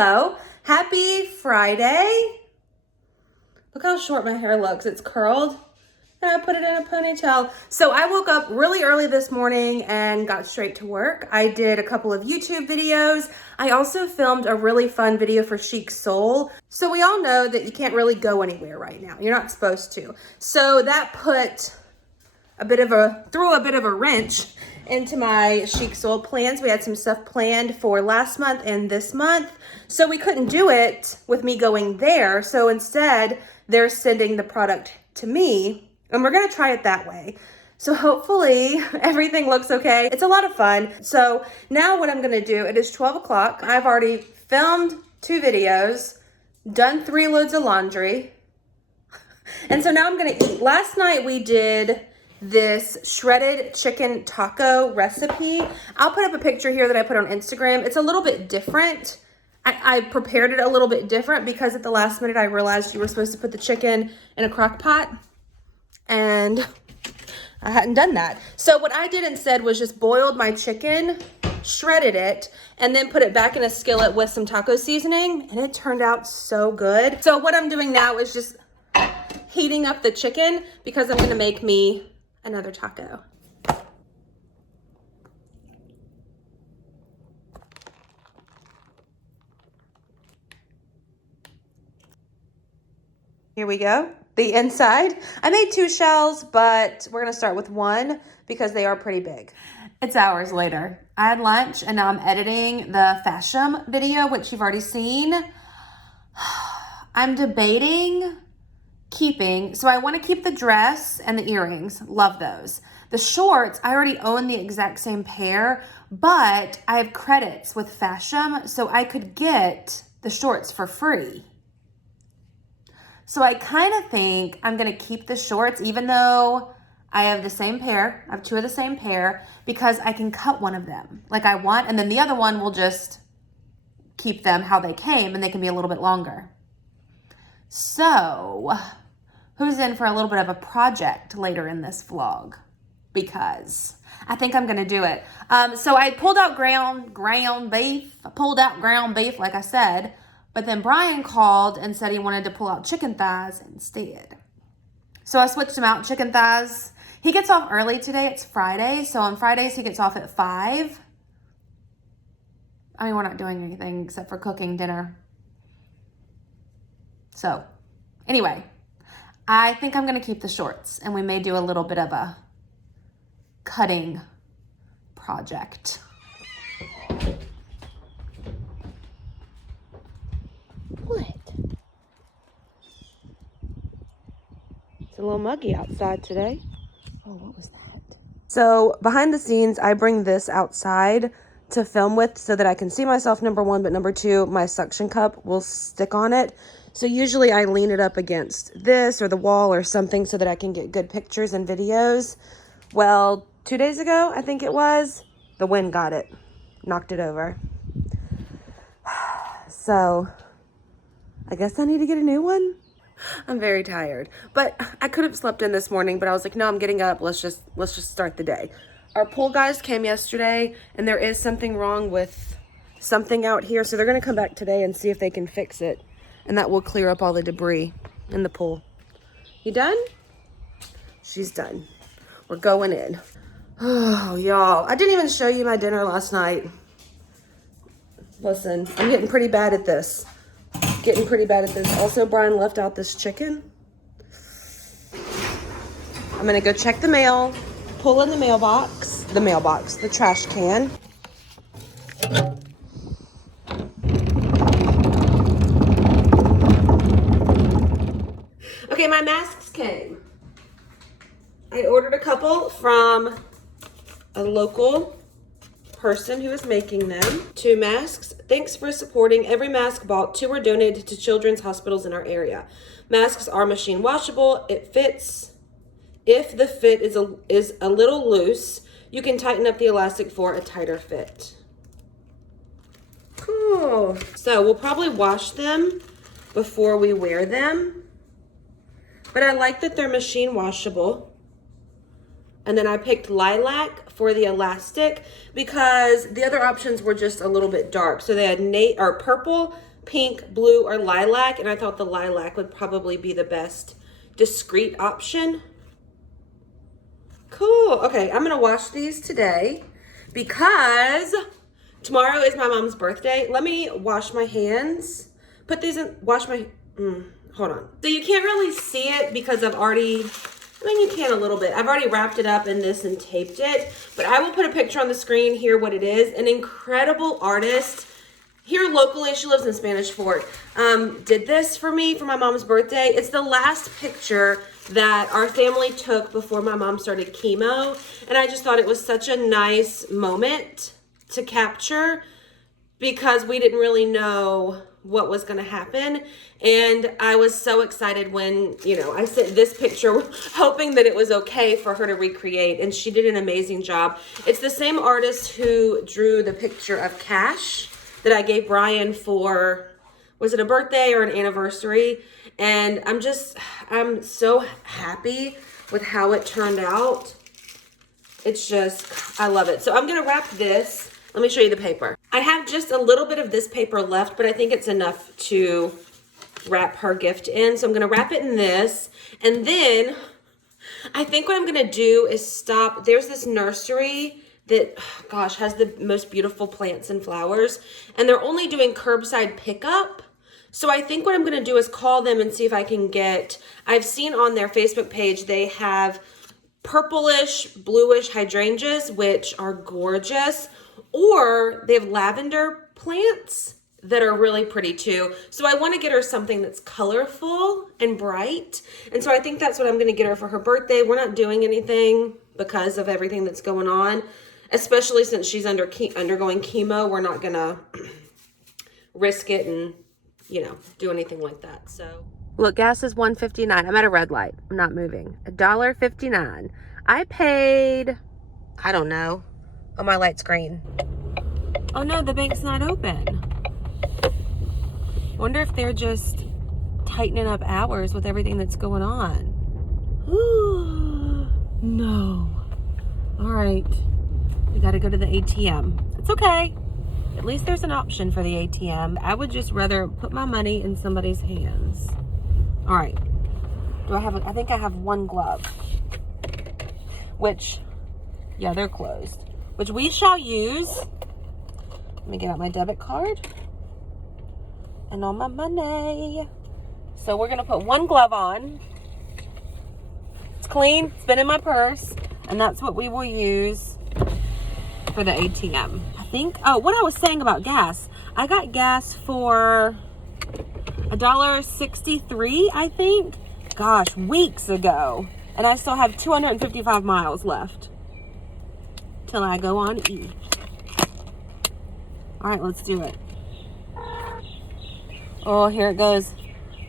Hello, happy Friday. Look how short my hair looks. It's curled and I put it in a ponytail. So I woke up really early this morning and got straight to work. I did a couple of YouTube videos. I also filmed a really fun video for Chic Soul. So we all know that you can't really go anywhere right now. You're not supposed to. So that put threw a bit of a wrench into my Chic Soul plans. We had some stuff planned for last month and this month, so we couldn't do it with me going there. So instead, they're sending the product to me, and we're gonna try it that way. So hopefully everything looks okay. It's a lot of fun. So now what I'm gonna do, it is 12 o'clock. I've already filmed 2 videos, done 3 loads of laundry, and so now I'm gonna eat. Last night we did this shredded chicken taco recipe. I'll put up a picture here that I put on Instagram. It's a little bit different. I prepared it a little bit different because at the last minute I realized you were supposed to put the chicken in a crock pot and I hadn't done that. So what I did instead was just boiled my chicken, shredded it, and then put it back in a skillet with some taco seasoning, and it turned out so good. So what I'm doing now is just heating up the chicken because I'm gonna make me another taco. Here we go, the inside. I made 2 shells, but we're gonna start with 1 because they are pretty big. It's hours later. I had lunch and now I'm editing the fashion video, which you've already seen. I'm debating keeping, so I want to keep the dress and the earrings, love those. The shorts, I already own the exact same pair, but I have credits with fashion, so I could get the shorts for free. So I kind of think I'm going to keep the shorts, even though I have the same pair. I have 2 of the same pair, because I can cut one of them like I want, and then the other one will just keep them how they came, and they can be a little bit longer. So, who's in for a little bit of a project later in this vlog? Because I think I'm going to do it. So I pulled out ground beef. I pulled out ground beef, like I said. But then Brian called and said he wanted to pull out chicken thighs instead. So I switched him out, chicken thighs. He gets off early today. It's Friday. So on Fridays, he gets off at 5. I mean, we're not doing anything except for cooking dinner. So, anyway, I think I'm going to keep the shorts, and we may do a little bit of a cutting project. What? It's a little muggy outside today. Oh, what was that? So, behind the scenes, I bring this outside to film with so that I can see myself, number 1, but number 2, my suction cup will stick on it. So usually I lean it up against this or the wall or something so that I can get good pictures and videos. Well, 2 days ago, I think it was, the wind got it, knocked it over. So I guess I need to get a new one. I'm very tired, but I could have slept in this morning, but I was like, no, I'm getting up. Let's just start the day. Our pool guys came yesterday, and there is something wrong with something out here. So they're going to come back today and see if they can fix it. And that will clear up all the debris in the pool. You done? She's done. We're going in. Oh, y'all. I didn't even show you my dinner last night. Listen, I'm getting pretty bad at this. Also, Brian left out this chicken. I'm going to go check the mail, pull in the the trash can. Okay, my masks came. I ordered a couple from a local person who is making them. 2 masks. Thanks for supporting. Every mask bought, 2 were donated to children's hospitals in our area. Masks are machine washable. It fits. If the fit is a little loose, you can tighten up the elastic for a tighter fit. Cool. So we'll probably wash them before we wear them. But I like that they're machine washable. And then I picked lilac for the elastic because the other options were just a little bit dark. So they had purple, pink, blue, or lilac, and I thought the lilac would probably be the best discreet option. Cool. Okay, I'm gonna wash these today because tomorrow is my mom's birthday. Let me wash my hands. Put these in, hold on. So you can't really see it because I've already, I mean, you can a little bit. I've already wrapped it up in this and taped it, but I will put a picture on the screen here what it is. An incredible artist here locally, she lives in Spanish Fort, did this for me for my mom's birthday. It's the last picture that our family took before my mom started chemo, and I just thought it was such a nice moment to capture because we didn't really know what was going to happen. And I was so excited when, you know, I sent this picture hoping that it was okay for her to recreate, and she did an amazing job. It's the same artist who drew the picture of Cash that I gave Brian for, was it a birthday or an anniversary? And I'm so happy with how it turned out. It's just, I love it. So I'm gonna wrap this. Let me show you the paper. I have just a little bit of this paper left, but I think it's enough to wrap her gift in. So I'm gonna wrap it in this. And then I think what I'm gonna do is stop, there's this nursery that, gosh, has the most beautiful plants and flowers, and they're only doing curbside pickup. So I think what I'm gonna do is call them and see if I can get, I've seen on their Facebook page, they have purplish, bluish hydrangeas, which are gorgeous, or they have lavender plants that are really pretty too. So I wanna get her something that's colorful and bright. And so I think that's what I'm gonna get her for her birthday. We're not doing anything because of everything that's going on, especially since she's undergoing chemo. We're not gonna risk it and, you know, do anything like that. So look, gas is $1.59. I'm at a red light. I'm not moving. $1.59. I paid, I don't know. Oh, my light's green. Oh no, the bank's not open. Wonder if they're just tightening up hours with everything that's going on. No. All right. We got to go to the ATM. It's okay. At least there's an option for the ATM. I would just rather put my money in somebody's hands. All right. I think I have one glove. Which, yeah, they're closed. Which we shall use. Let me get out my debit card. And all my money. So we're going to put one glove on. It's clean. It's been in my purse. And that's what we will use for the ATM. I think, oh, what I was saying about gas. I got gas for $1.63, I think. Gosh, weeks ago. And I still have 255 miles left till I go on E. All right, let's do it. Oh, here it goes.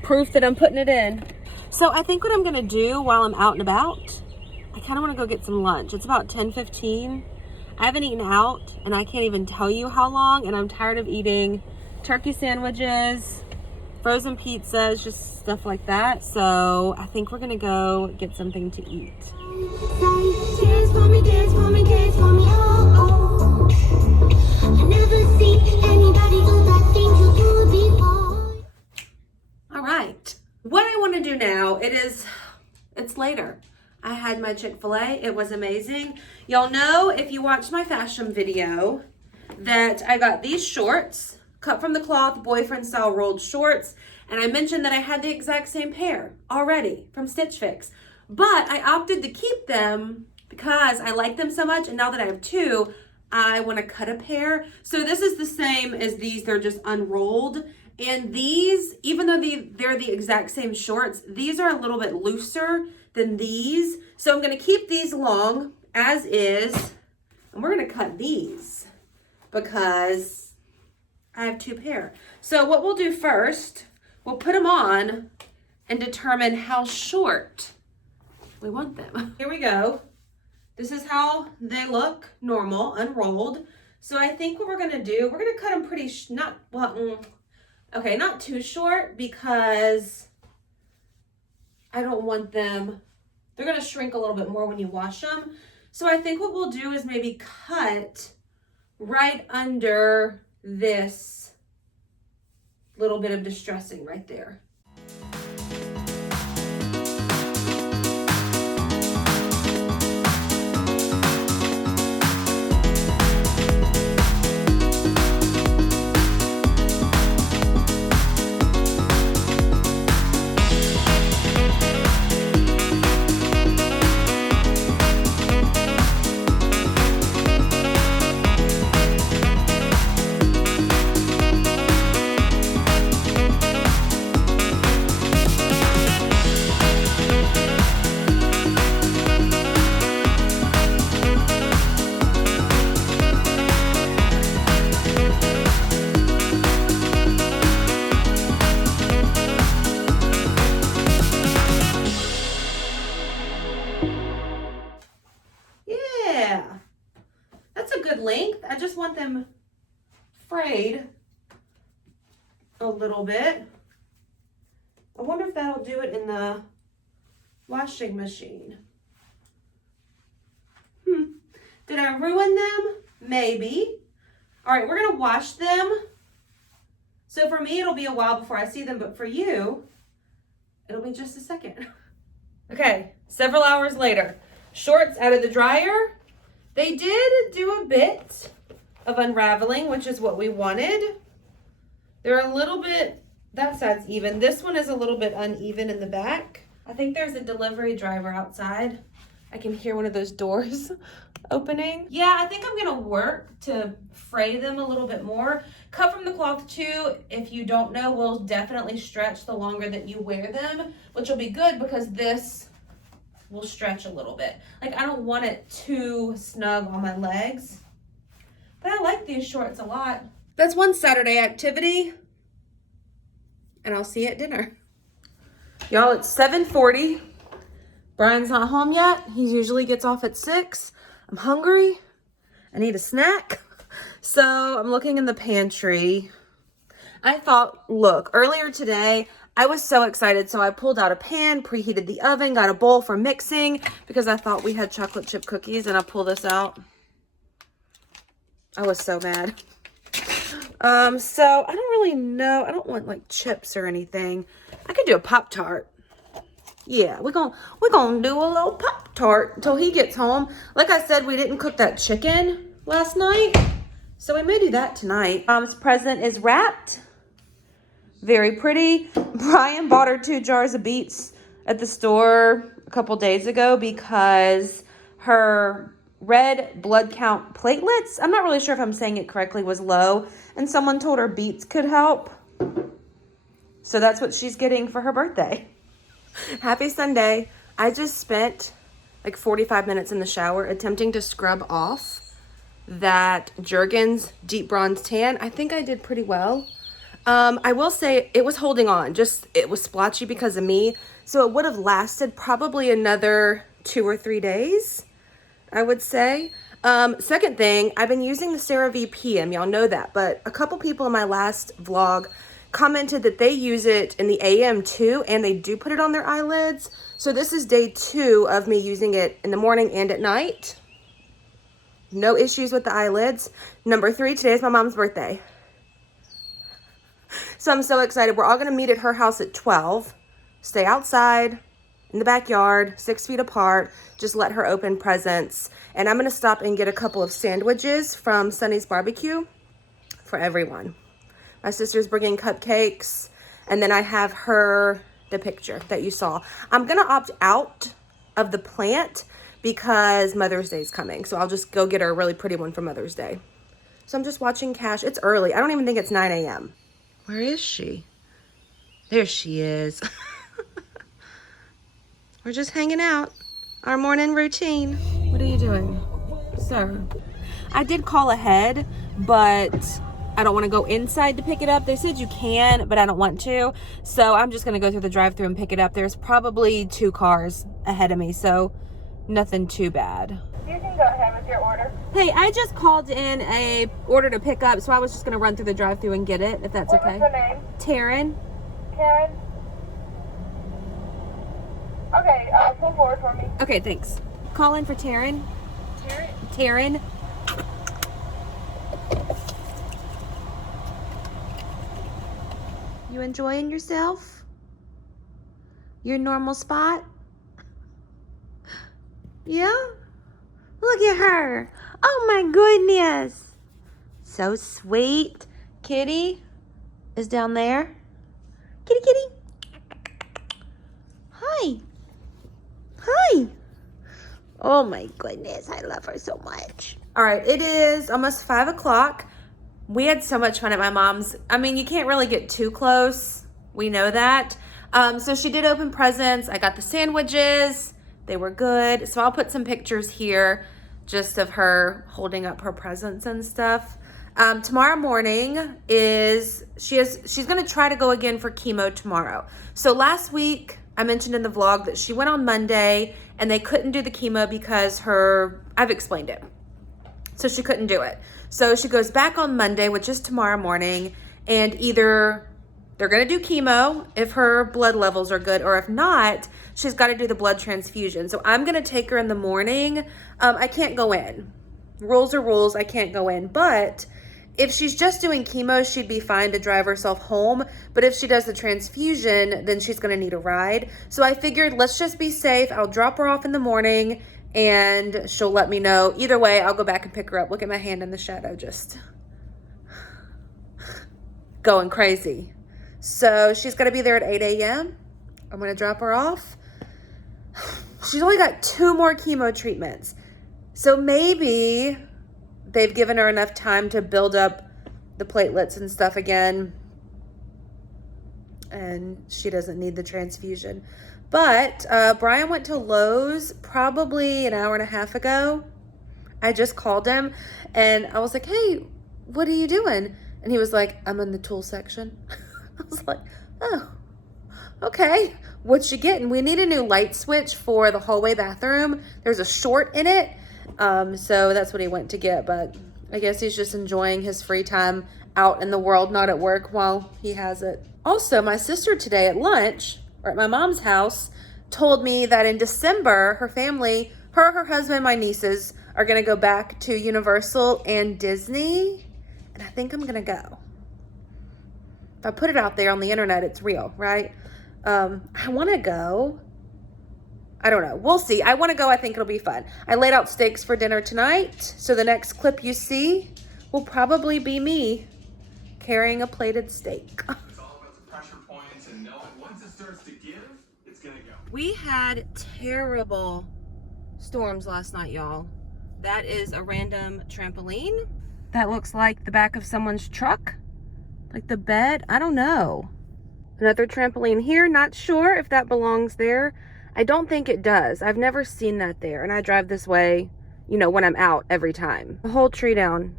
Proof that I'm putting it in. So I think what I'm gonna do while I'm out and about, I kind of want to go get some lunch. It's about 10:15. I haven't eaten out, and I can't even tell you how long, and I'm tired of eating turkey sandwiches, frozen pizzas, just stuff like that. So I think we're gonna go get something to eat. Dance for me, dance for me, dance for me, oh, oh. I never seen anybody do that thing you do before. All right. What I want to do now, it's later. I had my Chick-fil-A. It was amazing. Y'all know, if you watched my fashion video, that I got these shorts, cut from the cloth, boyfriend style rolled shorts. And I mentioned that I had the exact same pair already from Stitch Fix. But I opted to keep them because I like them so much. And now that I have two, I want to cut a pair. So this is the same as these. They're just unrolled. And these, even though they're the exact same shorts, these are a little bit looser than these. So I'm going to keep these long as is. And we're going to cut these because I have two pair. So what we'll do first, we'll put them on and determine how short we want them. Here we go. This is how they look normal, unrolled. So I think what we're going to do, we're going to cut them pretty, not too short because I don't want them, they're going to shrink a little bit more when you wash them. So I think what we'll do is maybe cut right under this little bit of distressing right there. Length. I just want them frayed a little bit. I wonder if that'll do it in the washing machine. Did I ruin them? Maybe. All right, we're gonna wash them. So for me, it'll be a while before I see them, but for you, it'll be just a second. Okay, several hours later. Shorts out of the dryer. They did do a bit of unraveling, which is what we wanted. They're a little bit, that side's even. This one is a little bit uneven in the back. I think there's a delivery driver outside. I can hear one of those doors opening. Yeah, I think I'm gonna work to fray them a little bit more. Cut from the cloth too, if you don't know, will definitely stretch the longer that you wear them, which will be good because this will stretch a little bit. Like, I don't want it too snug on my legs, but I like these shorts a lot. That's one Saturday activity, and I'll see you at dinner. Y'all, it's 7:40. Brian's not home yet. He usually gets off at 6. I'm hungry. I need a snack. So I'm looking in the pantry. I thought, look, earlier today, I was so excited, so I pulled out a pan, preheated the oven, got a bowl for mixing because I thought we had chocolate chip cookies, and I pull this out. I was so mad. So I don't really know. I don't want like chips or anything. I could do a Pop-Tart. Yeah, we're gonna do a little Pop-Tart until he gets home. Like I said, we didn't cook that chicken last night, so we may do that tonight. Mom's present is wrapped. Very pretty. Brian bought her 2 jars of beets at the store a couple days ago because her red blood count platelets, I'm not really sure if I'm saying it correctly, was low, and someone told her beets could help. So that's what she's getting for her birthday. Happy Sunday. I just spent like 45 minutes in the shower attempting to scrub off that Jergens Deep Bronze Tan. I think I did pretty well. I will say it was holding on, just it was splotchy because of me. So it would have lasted probably another 2 or 3 days, I would say. Second thing, I've been using the CeraVe PM, y'all know that, but a couple people in my last vlog commented that they use it in the AM too, and they do put it on their eyelids. So this is day 2 of me using it in the morning and at night. No issues with the eyelids. Number 3, today is my mom's birthday. So I'm so excited. We're all going to meet at her house at 12. Stay outside in the backyard, 6 feet apart. Just let her open presents. And I'm going to stop and get a couple of sandwiches from Sunny's Barbecue for everyone. My sister's bringing cupcakes. And then I have her, the picture that you saw. I'm going to opt out of the plant because Mother's Day is coming. So I'll just go get her a really pretty one for Mother's Day. So I'm just watching Cash. It's early. I don't even think it's 9 a.m. Where is she? There she is. We're just hanging out. Our morning routine. What are you doing, sir? I did call ahead, but I don't want to go inside to pick it up. They said you can, but I don't want to. So I'm just going to go through the drive-thru and pick it up. There's probably 2 cars ahead of me, so nothing too bad. You can go ahead with your order. Hey, I just called in a order to pick up, so I was just going to run through the drive-thru and get it, if that's okay. What was the name? Taren. Karen? Okay, pull forward for me. Okay, thanks. Call in for Taren. Taren. You enjoying yourself? Your normal spot? Yeah? Look at her. Oh my goodness. So sweet. Kitty is down there. Kitty, kitty. Hi. Hi. Oh my goodness. I love her so much. All right. It is almost 5 o'clock. We had so much fun at my mom's. I mean, you can't really get too close. We know that. So she did open presents. I got the sandwiches. They were good. So I'll put some pictures here just of her holding up her presents and stuff. Tomorrow morning is, she's going to try to go again for chemo tomorrow. So last week I mentioned in the vlog that she went on Monday and they couldn't do the chemo because I've explained it. So she couldn't do it. So she goes back on Monday, which is tomorrow morning, and either they're gonna do chemo if her blood levels are good, or if not, she's gotta do the blood transfusion. So I'm gonna take her in the morning. I can't go in. Rules are rules, I can't go in. But if she's just doing chemo, she'd be fine to drive herself home. But if she does the transfusion, then she's gonna need a ride. So I figured, let's just be safe. I'll drop her off in the morning and she'll let me know. Either way, I'll go back and pick her up. Look at my hand in the shadow, just going crazy. So she's gonna be there at 8 a.m. I'm gonna drop her off. She's only got 2 more chemo treatments. So maybe they've given her enough time to build up the platelets and stuff again, and she doesn't need the transfusion. But Brian went to Lowe's probably an hour and a half ago. I just called him and I was like, hey, what are you doing? And he was like, I'm in the tool section. I was like, oh, okay. What you getting? We need a new light switch for the hallway bathroom. There's a short in it. So that's what he went to get. But I guess he's just enjoying his free time out in the world, not at work, while he has it. Also, my sister today at lunch, or at my mom's house, told me that in December, her family, her husband, my nieces, are gonna go back to Universal and Disney, and I think I'm gonna go. If I put it out there on the internet, it's real, right? I wanna go. I don't know, we'll see. I wanna go, I think it'll be fun. I laid out steaks for dinner tonight, so the next clip you see will probably be me carrying a plated steak. And knowing once it starts to give, it's gonna go. We had terrible storms last night, y'all. That is a random trampoline. That looks like the back of someone's truck. Like the bed, I don't know. Another trampoline here, not sure if that belongs there. I don't think it does. I've never seen that there, and I drive this way, you know, when I'm out every time. The whole tree down,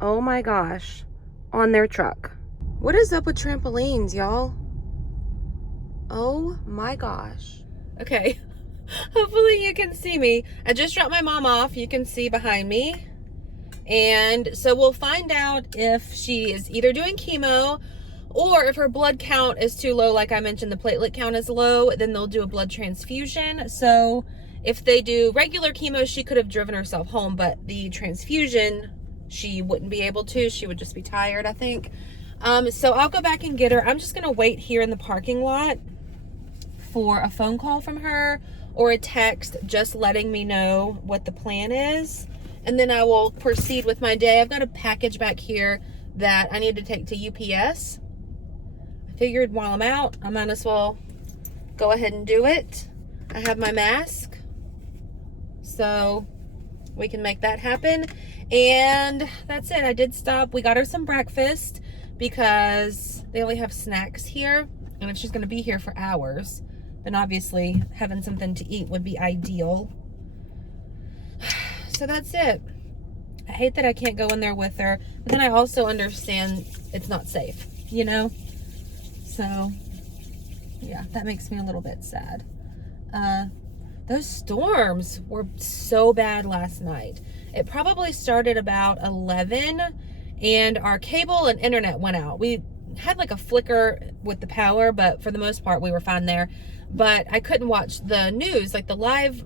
oh my gosh, on their truck. What is up with trampolines, y'all? Oh my gosh. Okay, hopefully you can see me. I just dropped my mom off. You can see behind me. And so we'll find out if she is either doing chemo or if her blood count is too low. Like I mentioned, the platelet count is low, then they'll do a blood transfusion. So if they do regular chemo, she could have driven herself home, but the transfusion, she wouldn't be able to. She would just be tired, I think. So I'll go back and get her. I'm just gonna wait here in the parking lot for a phone call from her or a text just letting me know what the plan is, and then I will proceed with my day. I've got a package back here that I need to take to UPS. I figured while I'm out, I might as well go ahead and do it. I have my mask, so we can make that happen. And that's it. I did stop. We got her some breakfast because they only have snacks here, and if she's going to be here for hours, then obviously having something to eat would be ideal. So that's it. I hate that I can't go in there with her, but then I also understand it's not safe, you know? So yeah, that makes me a little bit sad. Those storms were so bad last night. It probably started about 11 and our cable and internet went out. We had like a flicker with the power, but for the most part we were fine there. But I couldn't watch the news, like the live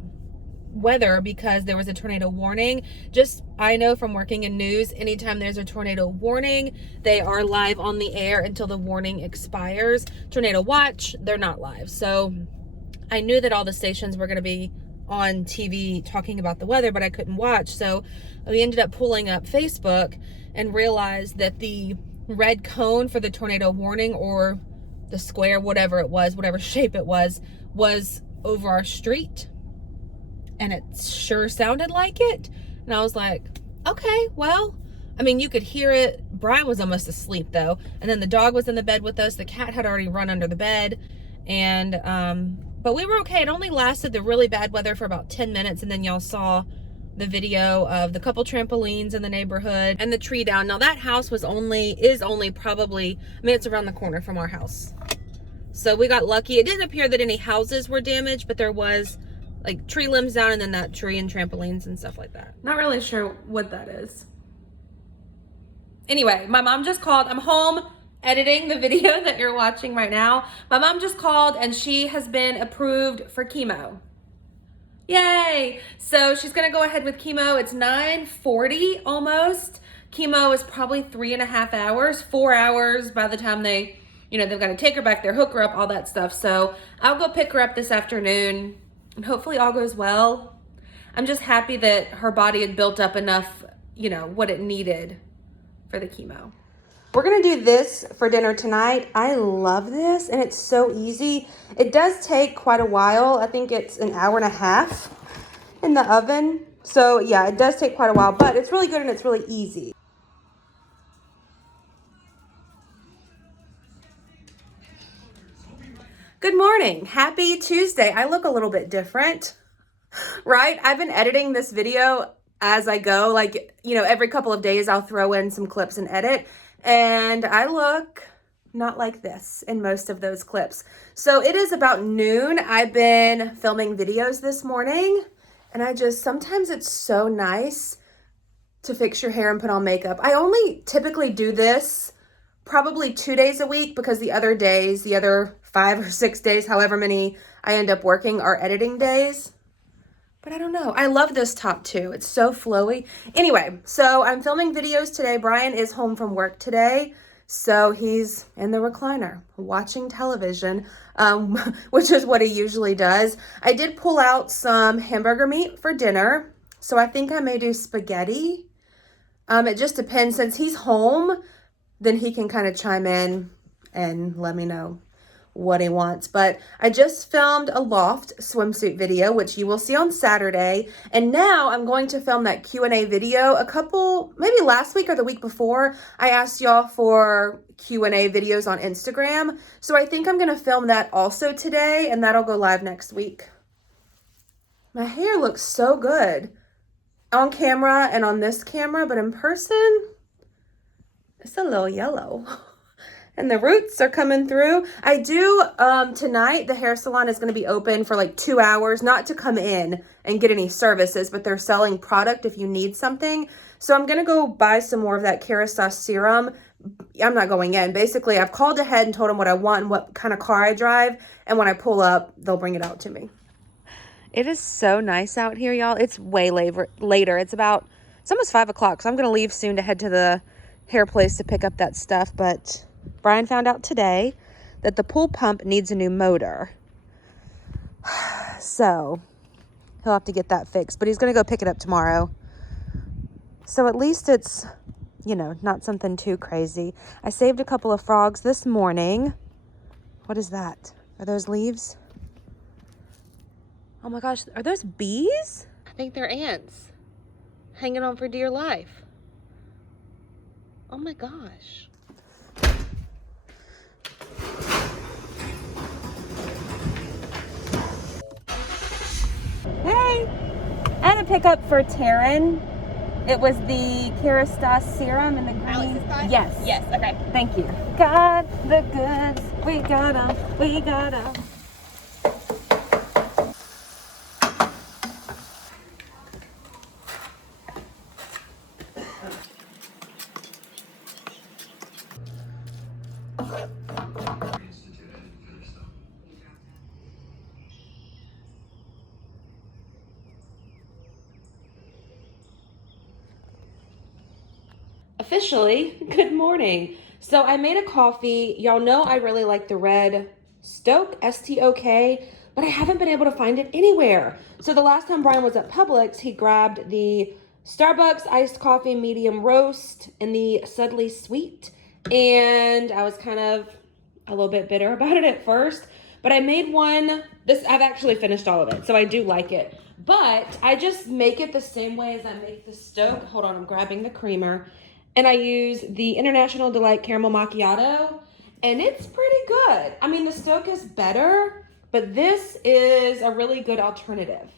weather because there was a tornado warning. Just, I know from working in news, anytime there's a tornado warning, they are live on the air until the warning expires. Tornado watch, they're not live. So I knew that all the stations were going to be on TV talking about the weather, but I couldn't watch. So we ended up pulling up Facebook and realized that the red cone for the tornado warning, or the square, whatever it was, whatever shape it was over our street. And it sure sounded like it. And I was like, okay, well, I mean, you could hear it. Brian was almost asleep though. And then the dog was in the bed with us. The cat had already run under the bed. And, but we were okay. It only lasted the really bad weather for about 10 minutes. And then y'all saw the video of the couple trampolines in the neighborhood and the tree down. Now that house is only probably, I mean, it's around the corner from our house. So we got lucky. It didn't appear that any houses were damaged, but there was like tree limbs down and then that tree and trampolines and stuff like that. Not really sure what that is. Anyway, my mom just called. I'm home editing the video that you're watching right now. My mom just called and she has been approved for chemo. Yay! So she's gonna go ahead with chemo. It's 9:40 almost. Chemo is probably 3.5 hours, 4 hours by the time they've got to take her back there, hook her up, all that stuff. So I'll go pick her up this afternoon and hopefully all goes well. I'm just happy that her body had built up enough, what it needed for the chemo. We're gonna do this for dinner tonight. I love this and it's so easy. It does take quite a while. I think it's an hour and a half in the oven. So yeah, it does take quite a while, but it's really good and it's really easy. Good morning. Happy Tuesday. I look a little bit different, right? I've been editing this video as I go. Like, every couple of days I'll throw in some clips and edit. And I look not like this in most of those clips. So it is about noon. I've been filming videos this morning. And sometimes it's so nice to fix your hair and put on makeup. I only typically do this probably 2 days a week because the other days, the other 5 or 6 days, however many I end up working, are editing days. But I don't know. I love this top too. It's so flowy. Anyway, so I'm filming videos today. Brian is home from work today. So he's in the recliner watching television, which is what he usually does. I did pull out some hamburger meat for dinner. So I think I may do spaghetti. It just depends. Since he's home, then he can kind of chime in and let me know what he wants. But I just filmed a loft swimsuit video, which you will see on Saturday. And now I'm going to film that Q&A video. Maybe last week or the week before, I asked y'all for Q&A videos on Instagram. So I think I'm going to film that also today, and that'll go live next week. My hair looks so good on camera and on this camera, but in person, it's a little yellow. And the roots are coming through. I do, tonight, the hair salon is going to be open for like 2 hours, not to come in and get any services, but they're selling product if you need something. So I'm going to go buy some more of that Kerastase serum. I'm not going in. Basically, I've called ahead and told them what I want and what kind of car I drive. And when I pull up, they'll bring it out to me. It is so nice out here, y'all. It's way later. It's almost 5 o'clock. So I'm going to leave soon to head to the hair place to pick up that stuff. But Brian found out today that the pool pump needs a new motor. So he'll have to get that fixed, but he's going to go pick it up tomorrow. So at least it's, not something too crazy. I saved a couple of frogs this morning. What is that? Are those leaves? Oh my gosh, are those bees? I think they're ants hanging on for dear life. Oh my gosh. Hey, I had a pickup for Taren. It was the Kerastase serum in the green. Alex's spot? Yes. Yes, okay. Thank you. Got the goods. We got 'em. We got 'em. officially good morning. So I made a coffee. Y'all know I really like the red Stok, S-T-O-K, but I haven't been able to find it anywhere. So the last time Brian was at Publix, he grabbed the Starbucks iced coffee medium roast and the Subtly Sweet. And I was kind of a little bit bitter about it at first, but I made one. I've actually finished all of it, so I do like it. But I just make it the same way as I make the Stok. Hold on, I'm grabbing the creamer. And I use the International Delight Caramel Macchiato, and it's pretty good. I mean, the Stok is better, but this is a really good alternative.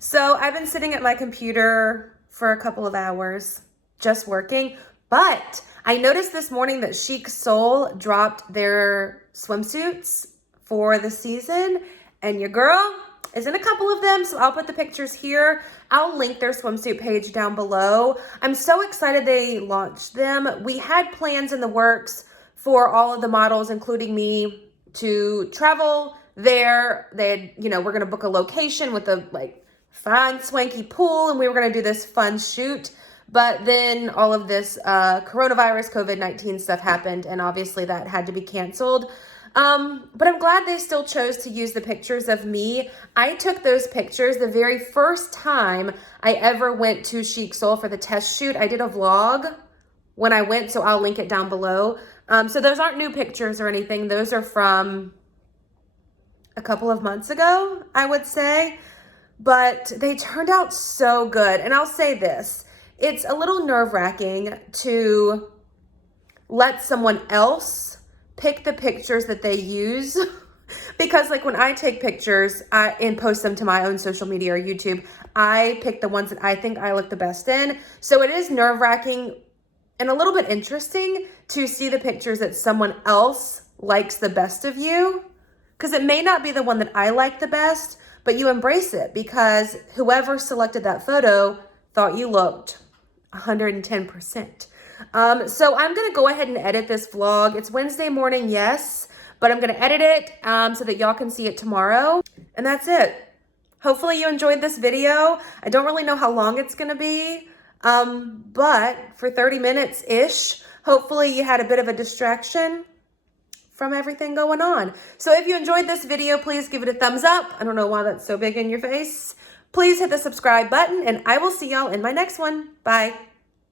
So I've been sitting at my computer for a couple of hours just working, but I noticed this morning that Chic Soul dropped their swimsuits for the season, and your girl is in a couple of them, so I'll put the pictures here. I'll link their swimsuit page down below. I'm so excited they launched them. We had plans in the works for all of the models, including me, to travel there. We're gonna book a location with a fine swanky pool, and we were gonna do this fun shoot. But then all of this coronavirus, COVID-19 stuff happened, and obviously that had to be canceled. But I'm glad they still chose to use the pictures of me. I took those pictures the very first time I ever went to Chic Soul for the test shoot. I did a vlog when I went, so I'll link it down below. So those aren't new pictures or anything. Those are from a couple of months ago, I would say. But they turned out so good. And I'll say this, it's a little nerve-wracking to let someone else pick the pictures that they use because when I take pictures and post them to my own social media or YouTube, I pick the ones that I think I look the best in. So it is nerve-wracking and a little bit interesting to see the pictures that someone else likes the best of you, because it may not be the one that I like the best, but you embrace it because whoever selected that photo thought you looked 110%. So I'm going to go ahead and edit this vlog. It's Wednesday morning, yes, but I'm going to edit it so that y'all can see it tomorrow. And that's it. Hopefully you enjoyed this video. I don't really know how long it's going to be, but for 30 minutes-ish, hopefully you had a bit of a distraction from everything going on. So if you enjoyed this video, please give it a thumbs up. I don't know why that's so big in your face. Please hit the subscribe button, and I will see y'all in my next one. Bye.